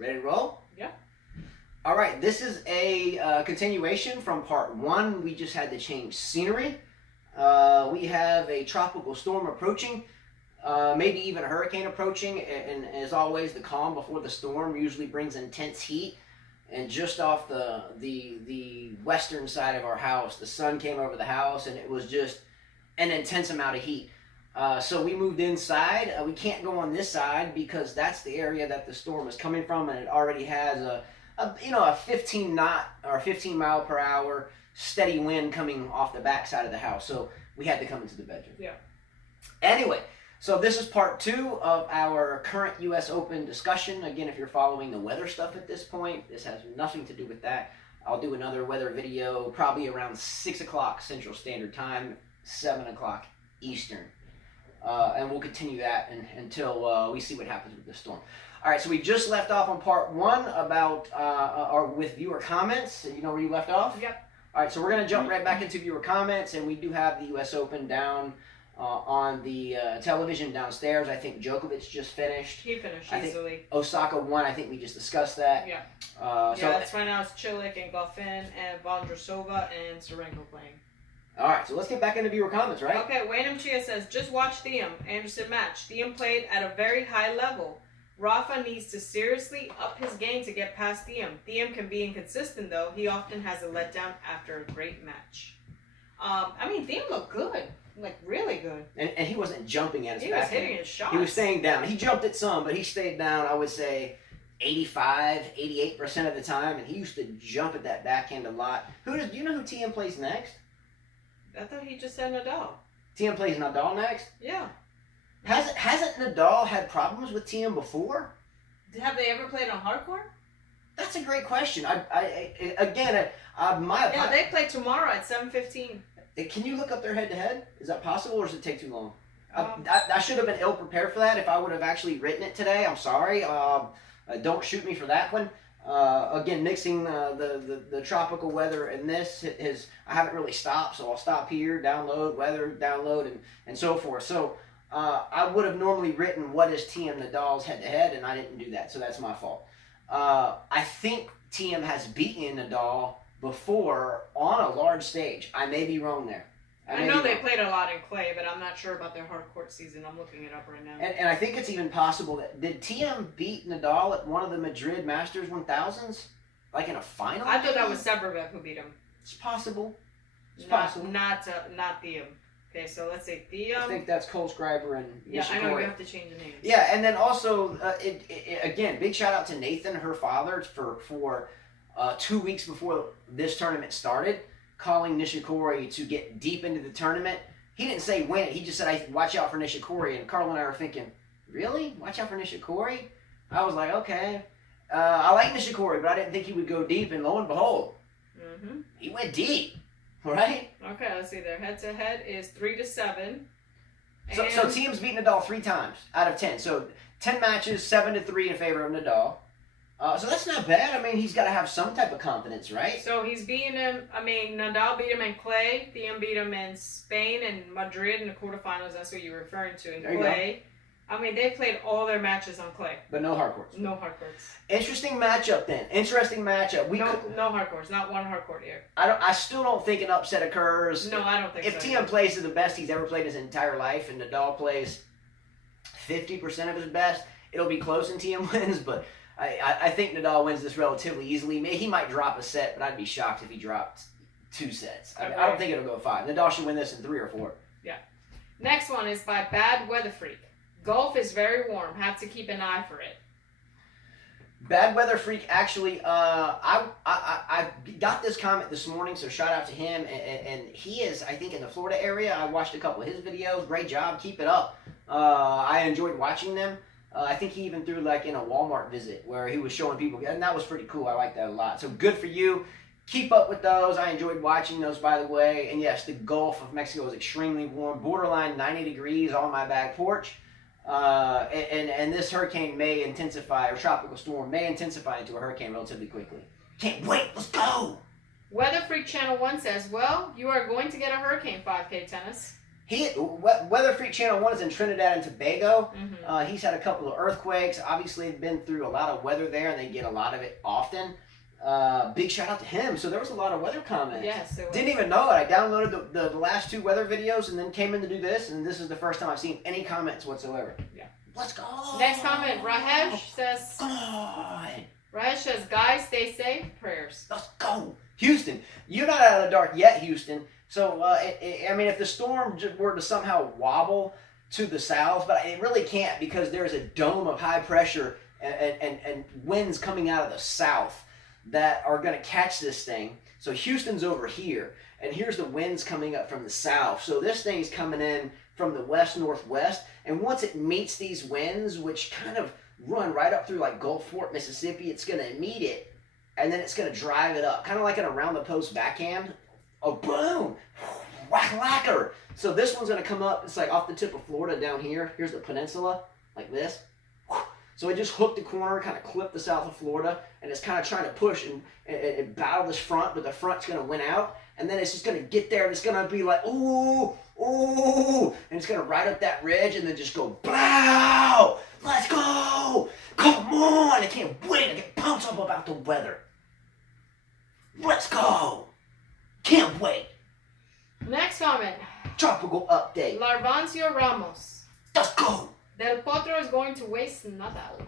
Ready to roll? Yeah. All right, this is a continuation from part 1. We just had to change scenery. We have a tropical storm approaching, maybe even a hurricane approaching, and as always, the calm before the storm usually brings intense heat. And just off the western side of our house, the sun came over the house, and it was just an intense amount of heat. So we moved inside. We can't go on this side because that's the area that the storm is coming from, and it already has a 15 knot or 15 mile per hour steady wind coming off the back side of the house. So we had to come into the bedroom. Yeah. Anyway, so this is part 2 of our current U.S. Open discussion. Again, if you're following the weather stuff at this point, this has nothing to do with that. I'll do another weather video probably around 6 o'clock Central Standard Time, 7 o'clock Eastern. And we'll continue that until we see what happens with the storm. All right, so we just left off on part 1 about or with viewer comments. You know where you left off? Yep. All right, so we're going to jump right back into viewer comments, and we do have the U.S. Open down on the television downstairs. I think Djokovic just finished. He finished I think easily. Osaka won. I think we just discussed that. Yeah. So that's right now. It's Cilic and Dauphin and Vondrousova and Serena playing. All right, so let's get back into viewer comments, right? Okay, Wayne Chia says, just watch Thiem. Anderson match. Thiem played at a very high level. Rafa needs to seriously up his game to get past Thiem. Thiem can be inconsistent, though. He often has a letdown after a great match. Thiem looked good. Like, really good. And he wasn't jumping at his He backhand. was hitting his shots. He was staying down. He jumped at some, but he stayed down, I would say, 85, 88% of the time, and he used to jump at that backhand a lot. Do you know who Thiem plays next? I thought he just said Nadal. Thiem plays Nadal next? Yeah. Hasn't Nadal had problems with Thiem before? Have they ever played on hardcore? That's a great question. My Yeah, they play tomorrow at 7:15. Can you look up their head-to-head? Is that possible, or does it take too long? I should have been ill-prepared for that. If I would have actually written it today, I'm sorry. Don't shoot me for that one. Again, mixing the tropical weather and this, I haven't really stopped, so I'll stop here, download, weather, download, and so forth. So I would have normally written what is Thiem Nadal's head-to-head, and I didn't do that, so that's my fault. I think Thiem has beaten Nadal before on a large stage. I may be wrong there. I know they played a lot in clay, but I'm not sure about their hard court season. I'm looking it up right now. And I think it's even possible that... Did Thiem beat Nadal at one of the Madrid Masters 1000s? Like in a final? I thought that was Severev who beat him. It's possible. Not Thiem. Okay, so let's say Thiem. I think that's Cole Scriber and Yeah, Nishikori. I know, you have to change the names. Yeah, and then also, again, big shout out to Nathan, her father, for 2 weeks before this tournament started, calling Nishikori to get deep into the tournament. He didn't say win it. He just said, watch out for Nishikori. And Carl and I were thinking, really? Watch out for Nishikori? I was like, okay. I like Nishikori, but I didn't think he would go deep. And lo and behold, he went deep, right? Okay, let's see. Their head-to-head is 3-7. So Thiem's beat Nadal 3 times out of 10. So 10 matches, 7-3 in favor of Nadal. So that's not bad. I mean, he's got to have some type of confidence, right? So he's beating him. Nadal beat him in clay. Thiem beat him in Spain and Madrid in the quarterfinals. That's what you're referring to in clay. They played all their matches on clay. But no hard courts. No hard courts. Interesting matchup then. Interesting matchup. No hard courts. Not one hard court here. I still don't think an upset occurs. No, I don't think so. If Thiem plays to the best he's ever played his entire life and Nadal plays 50% of his best, it'll be close and Thiem wins, but I think Nadal wins this relatively easily. He might drop a set, but I'd be shocked if he dropped 2 sets. I don't think it'll go 5. Nadal should win this in 3 or 4. Yeah. Next one is by Bad Weather Freak. Golf is very warm. Have to keep an eye for it. Bad Weather Freak, actually, I got this comment this morning, so shout out to him. And he is, I think, in the Florida area. I watched a couple of his videos. Great job. Keep it up. I enjoyed watching them. I think he even threw like in a Walmart visit where he was showing people, and that was pretty cool. I like that a lot. So good for you. Keep up with those. I enjoyed watching those, by the way. And yes, the Gulf of Mexico is extremely warm, borderline 90 degrees on my back porch. And this hurricane may intensify, or tropical storm may intensify into a hurricane relatively quickly. Can't wait. Let's go. Weather Freak Channel 1 says, well, you are going to get a hurricane 5K tennis. Weather Freak Channel 1 is in Trinidad and Tobago. Mm-hmm. He's had a couple of earthquakes. Obviously, they've been through a lot of weather there, and they get a lot of it often. Big shout out to him. So there was a lot of weather comments. Yes, it was. Didn't even know it. I downloaded the last 2 weather videos and then came in to do this, and this is the first time I've seen any comments whatsoever. Yeah. Let's go. Next comment, Rajesh says. Come on. Rajesh says, guys, stay safe. Prayers. Let's go. Houston, you're not out of the dark yet, Houston. So, I mean, if the storm were to somehow wobble to the south, but it really can't because there's a dome of high pressure and winds coming out of the south that are going to catch this thing. So Houston's over here, and here's the winds coming up from the south. So this thing's coming in from the west-northwest, and once it meets these winds, which kind of run right up through like Gulfport, Mississippi, it's going to meet it, and then it's going to drive it up, kind of like an around-the-post backhand. Oh, boom! Whack-lacker! So this one's going to come up, it's like off the tip of Florida down here. Here's the peninsula, like this. So it just hooked the corner, kind of clipped the south of Florida, and it's kind of trying to push and battle this front, but the front's going to win out, and then it's just going to get there, and it's going to be like, ooh, ooh, and it's going to ride up that ridge, and then just go, blow! Let's go! Come on! I can't wait to get pumped up about the weather. Let's go! Can't wait! Next comment. Tropical update. Larvancio Ramos. Let's go! Del Potro is going to waste Nadal.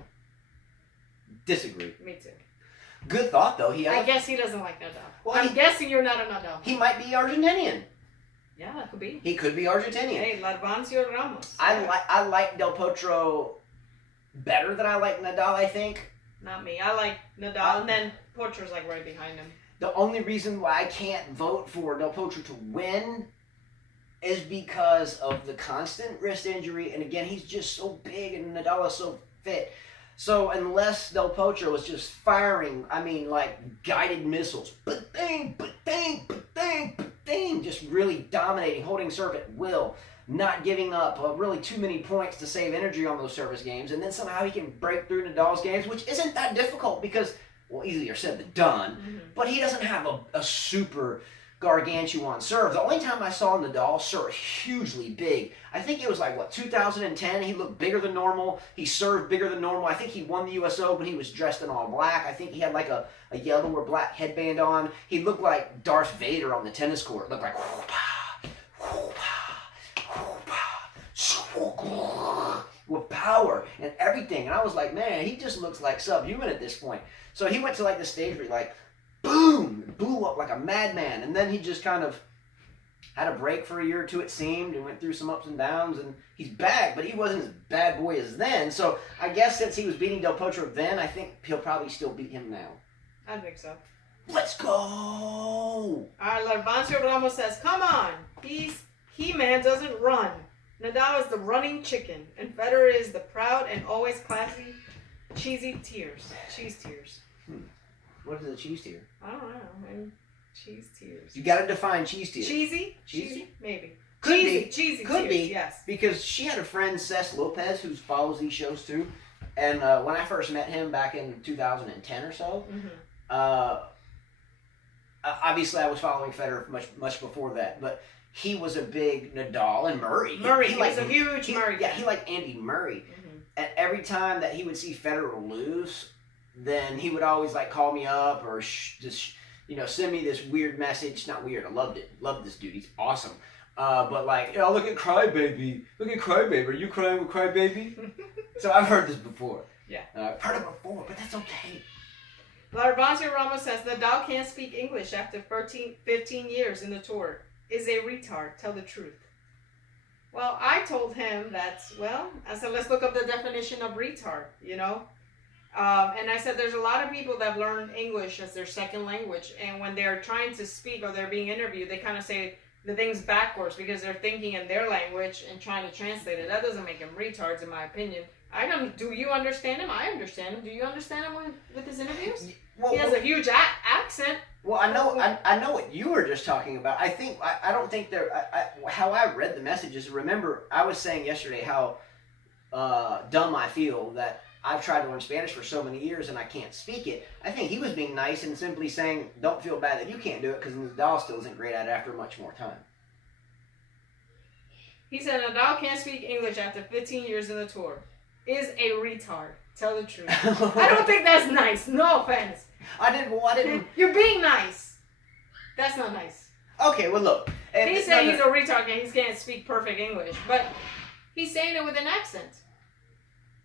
Disagree. Me too. Good thought, though. I guess he doesn't like Nadal. Well, I'm guessing you're not a Nadal. He might be Argentinian. Yeah, that could be. He could be Argentinian. Hey, Larvancio Ramos. I like Del Potro better than I like Nadal, I think. Not me. I like Nadal, and then Potro's like right behind him. The only reason why I can't vote for Del Potro to win is because of the constant wrist injury, and again, he's just so big, and Nadal is so fit. So unless Del Potro was just firing, I mean, like guided missiles, ba-ding, ba-ding, ba-ding, ba-ding, just really dominating, holding serve at will, not giving up really too many points to save energy on those service games, and then somehow he can break through Nadal's games, which isn't that difficult because, well, easier said than done, but he doesn't have a super gargantuan serve. The only time I saw Nadal serve hugely big, I think it was like, 2010? He looked bigger than normal. He served bigger than normal. I think he won the US Open. He was dressed in all black. I think he had like a yellow or black headband on. He looked like Darth Vader on the tennis court. Looked like with power and everything. And I was like, man, he just looks like subhuman at this point. So he went to like the stage where he like, boom, blew up like a madman, and then he just kind of had a break for a year or two, it seemed, and went through some ups and downs, and he's back, but he wasn't as bad boy as then. So I guess since he was beating Del Potro then, I think he'll probably still beat him now. I think so. Let's go! All right, Larvancio Ramos says, come on, He-Man doesn't run. Nadal is the running chicken, and Federer is the proud and always classy cheese tears. What is a cheese tier? I don't know. Maybe cheese tears. You gotta define cheese tier. Cheesy? Maybe. Could cheesy, be. Cheesy Could tears, be. yes. Because she had a friend, Cesc Lopez, who follows these shows too. And when I first met him back in 2010 or so, obviously I was following Federer much before that, but he was a big Nadal and Murray. He was a huge Murray fan. Yeah, he liked Andy Murray. And every time that he would see Federer lose, then he would always like call me up or just send me this weird message. Not weird, I loved it. Loved this dude, he's awesome. But like, look at Crybaby. Look at Crybaby. Are you crying with Crybaby? So I've heard this before. Yeah. I've heard it before, but that's okay. Larvancio Ramos says, Nadal can't speak English after 15 years in the tour. Is a retard. Tell the truth. Well, I told him that, I said, let's look up the definition of retard, And I said, there's a lot of people that have learned English as their second language, and when they're trying to speak or they're being interviewed, they kind of say the things backwards because they're thinking in their language and trying to translate it. That doesn't make them retards, in my opinion. Do you understand him? I understand him. Do you understand him with his interviews? He has a huge accent. Well, I know what you were just talking about. I don't think how I read the messages. Remember, I was saying yesterday how dumb I feel that I've tried to learn Spanish for so many years and I can't speak it. I think he was being nice and simply saying, don't feel bad that you can't do it because Nadal still isn't great at it after much more time. He said Nadal can't speak English after 15 years in the tour. Is a retard. Tell the truth. I don't think that's nice. No offense. I didn't. You're being nice. That's not nice. Okay, well look. He said he's a retard and he can't speak perfect English, but he's saying it with an accent.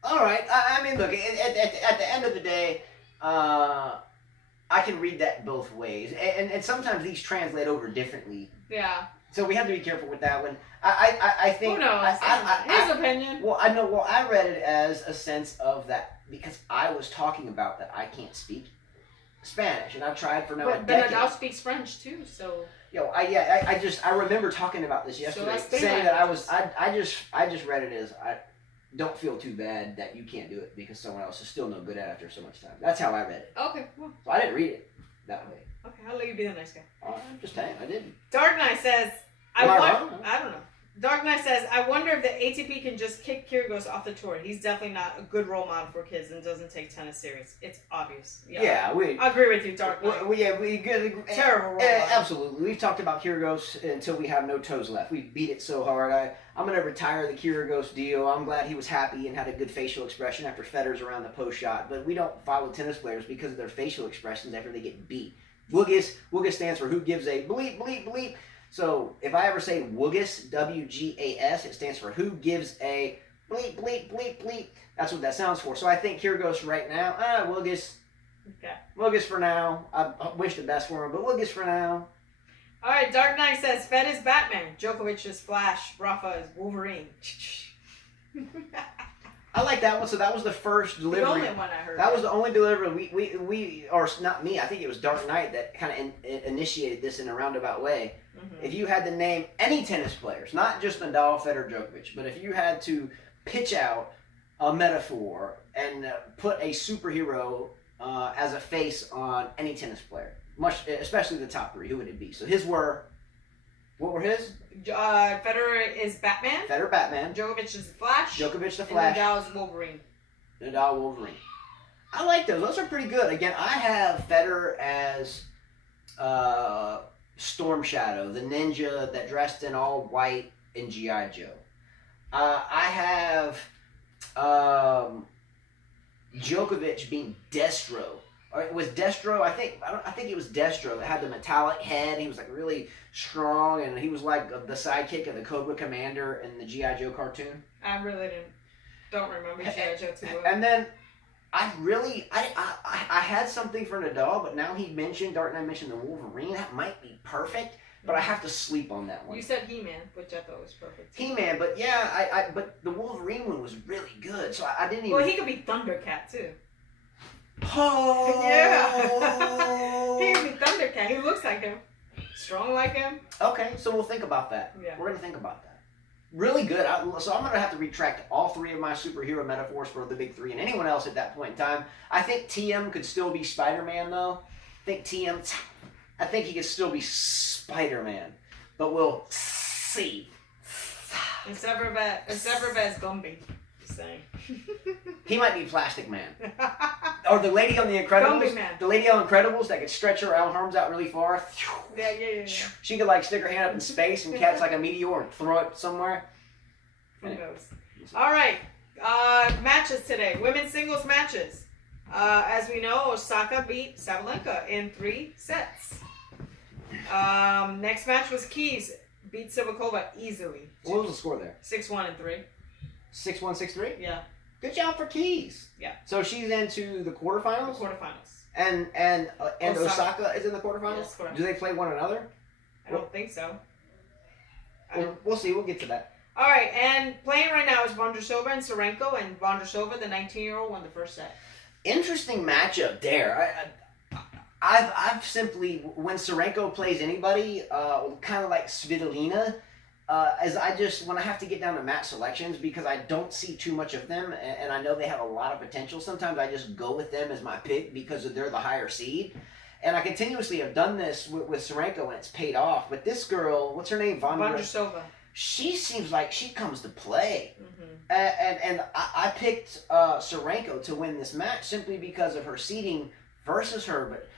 All right. I mean, look. At the end of the day, I can read that both ways, and sometimes these translate over differently. Yeah. So we have to be careful with that one. I think. Who knows? His opinion. Well, I know. Well, I read it as a sense of that because I was talking about that I can't speak Spanish, and I've tried for now a decade. But Nadal speaks French too, so. I remember talking about this yesterday, saying that I just read it as I don't feel too bad that you can't do it because someone else is still no good at it after so much time. That's how I read it. Okay. Well. So I didn't read it that way. Okay, I'll let you be the nice guy. I'm just saying, I didn't. Dark Knight says, I wrong? I don't know. Dark Knight says, I wonder if the ATP can just kick Kyrgios off the tour. He's definitely not a good role model for kids and doesn't take tennis serious. It's obvious. Yeah, I agree with you, Dark Knight. We good. Terrible role model. Absolutely. We've talked about Kyrgios until we have no toes left. We beat it so hard. I'm going to retire the Kyrgios deal. I'm glad he was happy and had a good facial expression after Federer's around the post shot. But we don't follow tennis players because of their facial expressions after they get beat. Wugis stands for who gives a bleep, bleep, bleep. So if I ever say Wugis, W-G-A-S, it stands for who gives a bleep, bleep, bleep, bleep. That's what that sounds for. So I think Kyrgios right now, Wugis. Okay. Wugis for now. I wish the best for him, but Wugis for now. All right, Dark Knight says, Fed is Batman. Djokovic is Flash. Rafa is Wolverine. I like that one. So that was the first delivery. The only one I heard. That was the only delivery we or not me. I think it was Dark Knight that kind of initiated this in a roundabout way. Mm-hmm. If you had to name any tennis players, not just Nadal, Federer, Djokovic, but if you had to pitch out a metaphor and put a superhero as a face on any tennis player, especially the top three, who would it be? So what were his? Federer is Batman. Federer, Batman. Djokovic is the Flash. Djokovic, the Flash. And Nadal is Wolverine. Nadal, Wolverine. I like those. Those are pretty good. Again, I have Federer as Storm Shadow, the ninja that dressed in all white in G.I. Joe. I have Djokovic being Destro. Or it was Destro. I think it was Destro that had the metallic head. He was like really strong, and he was like the sidekick of the Cobra Commander in the G.I. Joe cartoon. I really don't remember G.I. Joe too well. And then I had something for Nadal, but now Dark Knight mentioned the Wolverine. That might be perfect, but I have to sleep on that one. You said He-Man, which I thought was perfect. He-Man, but yeah, but the Wolverine one was really good, so I didn't even. Well, he could be Thundercat too. Oh yeah, he could be Thundercat. He looks like him, strong like him. Okay, so we'll think about that. Yeah, we're gonna think about that. Really good. So I'm gonna have to retract all three of my superhero metaphors for the big three and anyone else at that point in time. I think TM could still be Spider-Man though. I think he could still be Spider-Man, but we'll see. And Severvez Gumby. Just saying. He might be Plastic Man. Or the lady on the Incredibles. The lady on Incredibles that could stretch her arms out really far. Yeah. She could like stick her hand up in space and catch like a meteor and throw it somewhere. Who knows? All right. Matches today. Women's singles matches. As we know, Osaka beat Sabalenka in 3 sets. Next match was Keys. Beat Sivakova easily. What was the score there? 6-1 and 3. 6-1, 6-3? Yeah. Good job for Keys. Yeah. So she's into the quarterfinals? The quarterfinals. And Osaka is in the quarterfinals? Yes, correct. Do they play one another? I don't think so. We'll see. We'll get to that. All right. And playing right now is Vondrousova and Serenko. And Vondrousova, the 19-year-old, won the first set. Interesting matchup there. I've simply, when Serenko plays anybody, kind of like Svitolina, when I have to get down to match selections because I don't see too much of them and I know they have a lot of potential. Sometimes I just go with them as my pick because they're the higher seed. And I continuously have done this with Serenko and it's paid off. But this girl, what's her name? Vondrousova. She seems like she comes to play. Mm-hmm. And I picked Serenko to win this match simply because of her seeding versus her. But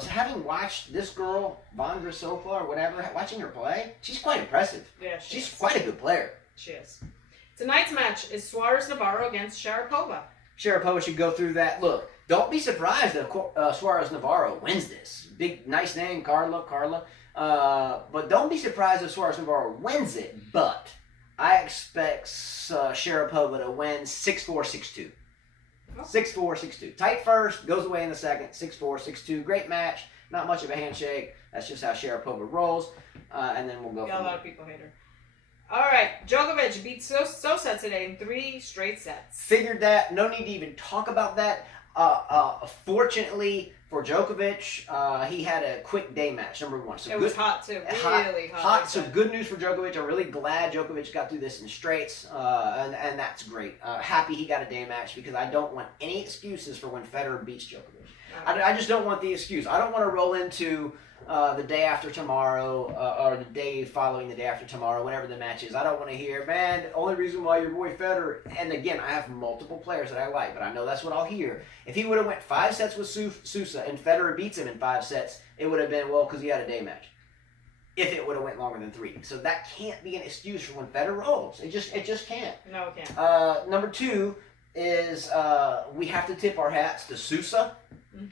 so having watched this girl, Vondrousova or whatever, watching her play, she's quite impressive. Yeah, she's quite a good player. She is. Tonight's match is Suarez-Navarro against Sharapova. Sharapova should go through that. Look, don't be surprised if Suarez-Navarro wins this. Big, nice name, Carla. But don't be surprised if Suarez-Navarro wins it. But I expect Sharapova to win 6-4, 6-2. 6-4, 6-2. Tight first, goes away in the second. 6-4, 6-2. Great match. Not much of a handshake. That's just how Sharapova rolls. And then we'll go a lot of people hate her. All right. Djokovic beat Sosa today in 3 straight sets. Figured that. No need to even talk about that. Fortunately for Djokovic, he had a quick day match, number 1. So it was hot, too. Really hot. So good news for Djokovic. I'm really glad Djokovic got through this in straights, and that's great. Happy he got a day match because I don't want any excuses for when Federer beats Djokovic. I just don't want the excuse. I don't want to roll into the day after tomorrow or the day following the day after tomorrow, whenever the match is. I don't want to hear, man, the only reason why your boy Federer, and again, I have multiple players that I like, but I know that's what I'll hear. If he would have went 5 sets with Sousa and Federer beats him in 5 sets, it would have been, well, because he had a day match. If it would have went longer than 3. So that can't be an excuse for when Federer rolls. It just can't. No, it can't. Number 2 is we have to tip our hats to Sousa.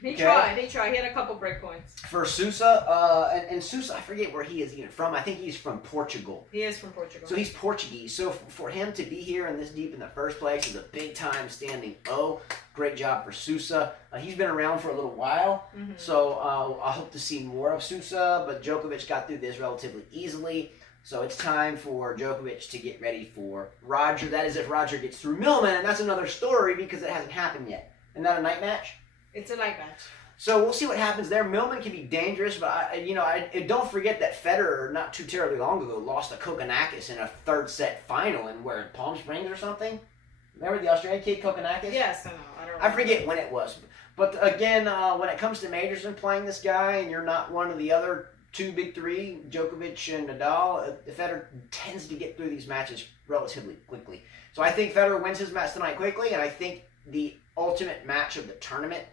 He tried. He had a couple break points. For Sousa, and Sousa, I forget where he is even from. I think he's from Portugal. He is from Portugal. So he's Portuguese. So for him to be here and this deep in the first place is a big time standing O. Great job for Sousa. He's been around for a little while, so I hope to see more of Sousa, but Djokovic got through this relatively easily. So it's time for Djokovic to get ready for Roger. That is if Roger gets through Millman, and that's another story because it hasn't happened yet. Isn't that a night match? It's a night match. So we'll see what happens there. Millman can be dangerous, but I don't forget that Federer not too terribly long ago lost to Kokkinakis in a 3rd set final in Palm Springs or something. Remember the Australian kid Kokkinakis? Yes, I know. I forget when it was. But again, when it comes to majors and playing this guy, and you're not one of the other 2 big 3, Djokovic and Nadal, Federer tends to get through these matches relatively quickly. So I think Federer wins his match tonight quickly, and I think the ultimate match of the tournament,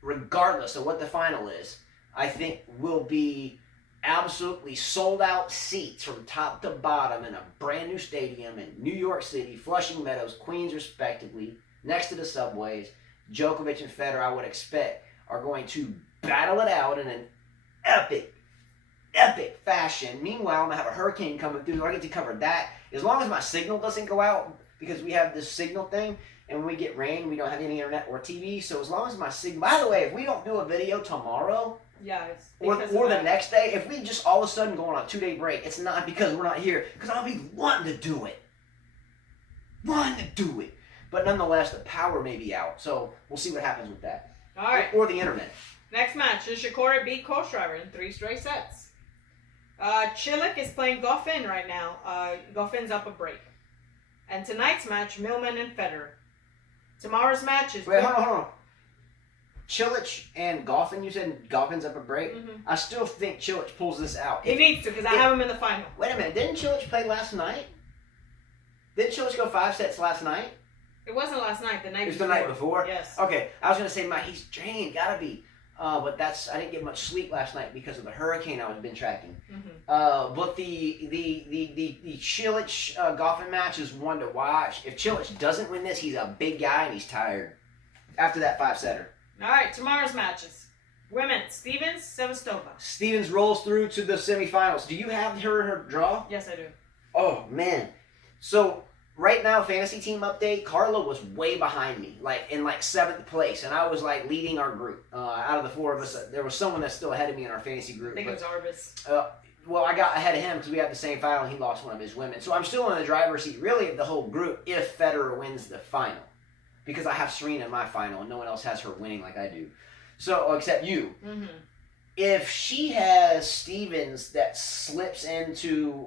regardless of what the final is, I think will be absolutely sold out seats from top to bottom in a brand new stadium in New York City, Flushing Meadows, Queens respectively, next to the subways. Djokovic and Federer, I would expect, are going to battle it out in an epic fashion. Meanwhile, I'm going to have a hurricane coming through, so I get to cover that. As long as my signal doesn't go out, because we have this signal thing, and when we get rain, we don't have any internet or TV, so as long as my signal... By the way, if we don't do a video tomorrow, or the next day, if we just all of a sudden go on a 2-day break, it's not because we're not here, because I'll be wanting to do it. But nonetheless, the power may be out, so we'll see what happens with that. All right. Or the internet. Next match, Nishikori beat Kohlschreiber in 3 straight sets. Cilic is playing Dauphin right now. Dauphin's up a break. And tonight's match, Millman and Federer. Tomorrow's match is... Wait, hold on. Cilic and Dauphin, you said Dauphin's up a break? I still think Cilic pulls this out. He needs to, because I have him in the final. Wait a minute, didn't Cilic play last night? Didn't Cilic go 5 sets last night? It wasn't last night, the night before. It was the night before? Yes. Okay, I was going to say, he's drained, gotta be. But I didn't get much sleep last night because of the hurricane I was been tracking. But the Cilic Dauphin match is one to watch. If Cilic doesn't win this, he's a big guy and he's tired after that 5-setter. All right, tomorrow's matches. Women, Stevens, Sevastova. Stevens rolls through to the semifinals. Do you have her in her draw? Yes, I do. Oh, man. So... right now, fantasy team update, Carla was way behind me, in 7th place, and I was leading our group. Out of the 4 of us, there was someone that's still ahead of me in our fantasy group. I think it was Arbus. Well, I got ahead of him because we had the same final, and he lost one of his women. So I'm still in the driver's seat, really, of the whole group if Federer wins the final, because I have Serena in my final, and no one else has her winning like I do. So, except you. If she has Stevens that slips into,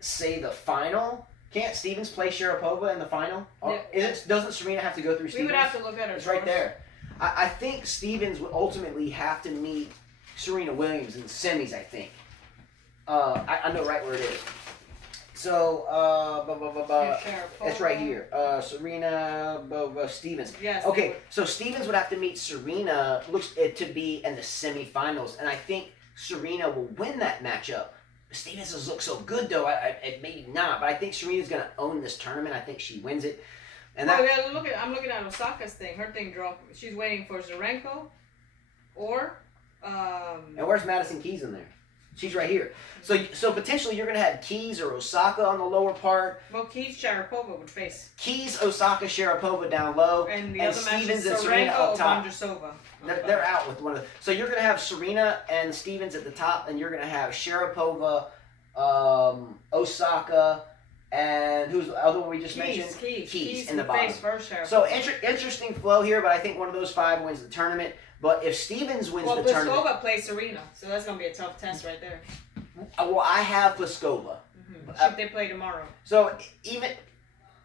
say, the final. Can't Stevens play Sharapova in the final? Yeah. Doesn't Serena have to go through Stevens? We would have to look at her. It's right there. I think Stevens would ultimately have to meet Serena Williams in the semis, I think. I know right where it is. So, it's right here. Serena Stevens. Yes. Okay, so Stevens would have to meet Serena, looks to be in the semifinals, and I think Serena will win that matchup. Stevens has looked so good, though. I maybe not, but I think Serena's going to own this tournament. I think she wins it. And I'm looking at Osaka's thing. Her thing dropped. She's waiting for Zarenko or. And where's Madison Keys in there? She's right here. So potentially you're going to have Keys or Osaka on the lower part. Well, Keys, Sharapova would face. Keys, Osaka, Sharapova down low. And the other Stevens match is and Serena Zarenko up or top. Vondrousova. They're out with one of the. So you're going to have Serena and Stevens at the top, and you're going to have Sharapova, Osaka, and who's the other one we just mentioned? Keys in the bottom. So interesting flow here, but I think one of those 5 wins the tournament. But if Stevens wins the tournament... Well, Pliskova plays Serena, so that's going to be a tough test right there. Well, I have Pliskova. Should they play tomorrow? So even...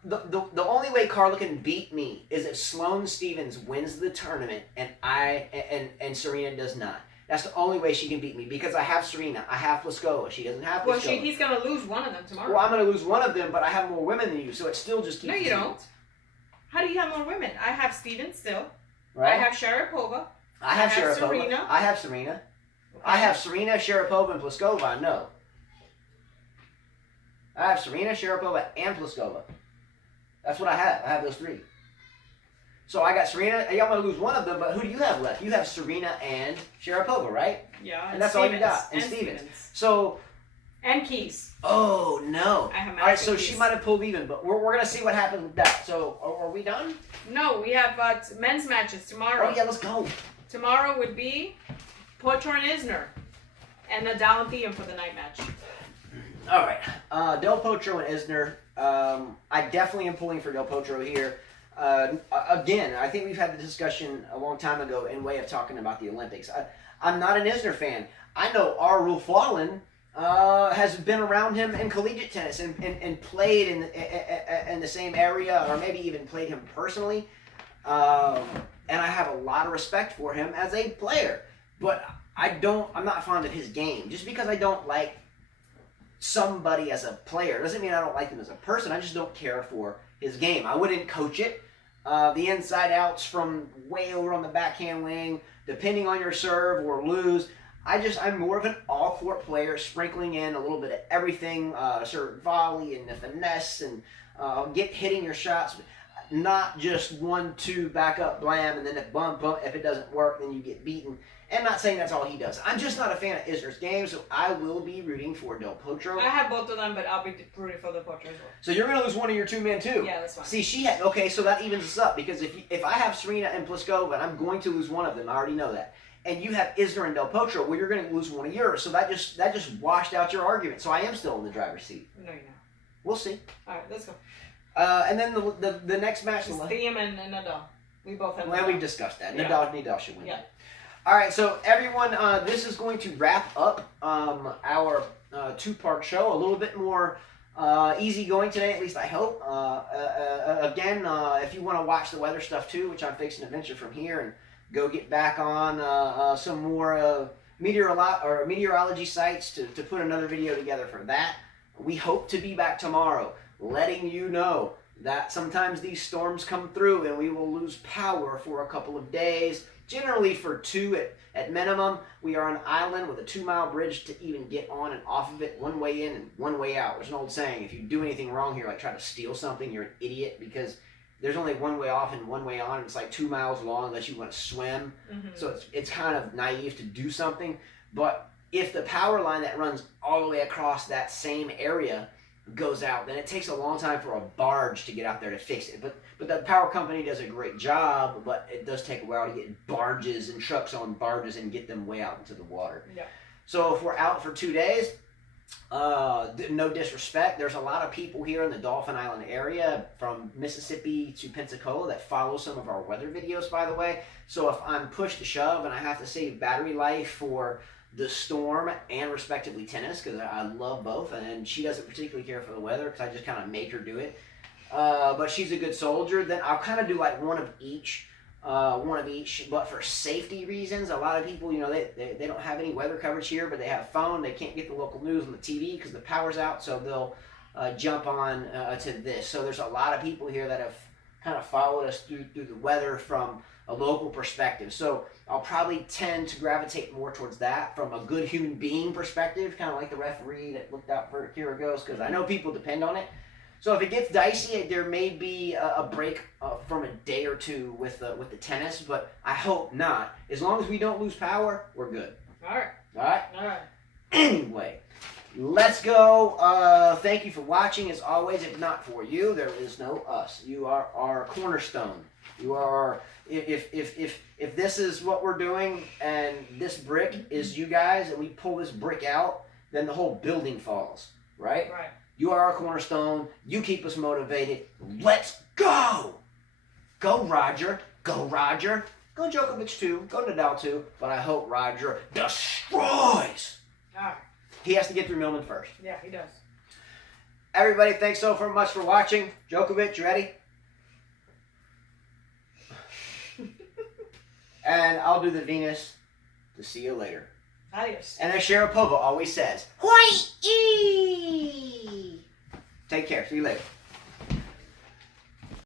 The only way Carla can beat me is if Sloane Stevens wins the tournament and Serena does not. That's the only way she can beat me because I have Serena. I have Pliskova. She doesn't have Pliskova. Well, he's going to lose one of them tomorrow. Well, I'm going to lose one of them, but I have more women than you, so it still just keeps... No, you don't. How do you have more women? I have Stevens still. Right? I have Sharapova. I have Sharapova. Serena. I have Serena. Okay. I have Serena, Sharapova, and Pliskova. I know. I have Serena, Sharapova, and Pliskova. That's what I have. I have those 3. So I got Serena. I'm going to lose one of them, but who do you have left? You have Serena and Sharapova, right? Yeah, and that's Stevens. all you got. And Stevens. So. And Keys. Oh, no. I have all right, so Keys. she might have pulled even, but we're going to see what happens with that. So are we done? No, we have men's matches tomorrow. Oh, yeah, let's go. Tomorrow would be Potro and Isner. And Nadal and Thiem for the night match. All right. Del Potro and Isner. I definitely am pulling for Del Potro here. Again, I think we've had the discussion a long time ago in way of talking about the Olympics. I'm not an Isner fan. I know R. Rolf Wallen has been around him in collegiate tennis and played in the same area, or maybe even played him personally. And I have a lot of respect for him as a player. But I'm not fond of his game. Just because I don't like somebody as a player doesn't mean I don't like them as a person. I just don't care for his game. I wouldn't coach it. The inside outs from way over on the backhand wing, depending on your serve or lose. I'm more of an all-court player, sprinkling in a little bit of everything, serve volley and the finesse and hitting your shots. Not just 1-2 back up blam and then if it doesn't work then you get beaten. And I'm not saying that's all he does. I'm just not a fan of Isner's game, so I will be rooting for Del Potro. I have both of them, but I'll be rooting for Del Potro as well. So you're going to lose one of your 2 men too. Yeah, that's fine. See, okay, so that evens us up because if I have Serena and Pliskova, and I'm going to lose one of them, I already know that. And you have Isner and Del Potro, well, you're going to lose one of yours. So that just washed out your argument. So I am still in the driver's seat. No, you're not. We'll see. All right, let's go. And then the next match is Thiem and Nadal. We both have. Well, we discussed that. Yeah. Nadal should win. Yeah. All right, so everyone, this is going to wrap up our 2-part show. A little bit more easygoing today, at least I hope. Again, if you want to watch the weather stuff too, which I'm fixing to venture from here and go get back on some more meteorology sites to put another video together for that. We hope to be back tomorrow, letting you know that sometimes these storms come through and we will lose power for a couple of days. Generally for 2 at minimum. We are on an island with a 2-mile bridge to even get on and off of it, one way in and one way out. There's an old saying, if you do anything wrong here, like try to steal something, you're an idiot, because there's only one way off and one way on. It's like 2 miles long unless you want to swim. Mm-hmm. So it's kind of naive to do something. But if the power line that runs all the way across that same area goes out, then it takes a long time for a barge to get out there to fix it. But the power company does a great job, but it does take a while to get barges and trucks on barges and get them way out into the water. Yeah. So if we're out for 2 days, no disrespect, there's a lot of people here in the Dauphin Island area from Mississippi to Pensacola that follow some of our weather videos, by the way. So if I'm pushed to shove and I have to save battery life for the storm and respectively tennis, because I love both, and she doesn't particularly care for the weather because I just kind of make her do it, but she's a good soldier, then I'll kind of do like one of each, but for safety reasons, a lot of people, they don't have any weather coverage here, but they have a phone, they can't get the local news on the TV because the power's out, so they'll jump on to this. So there's a lot of people here that have kind of followed us through the weather from a local perspective. So I'll probably tend to gravitate more towards that from a good human being perspective, kind of like the referee that looked out for Kyrgios, because I know people depend on it. So if it gets dicey, there may be a break from a day or two with the tennis, but I hope not. As long as we don't lose power, we're good. All right. All right? All right. Anyway, let's go. Thank you for watching. As always, if not for you, there is no us. You are our cornerstone. You are if this is what we're doing and this brick is you guys and we pull this brick out, then the whole building falls, right? Right. You are our cornerstone. You keep us motivated. Let's go! Go Roger. Go Roger. Go Djokovic too. Go Nadal too. But I hope Roger destroys. All right. He has to get through Millman first. Yeah, he does. Everybody, thanks so much for watching. Djokovic, you ready? And I'll do the Venus to see you later. Adios. And as Sharapova always says, Hawaii! Take care. See you later.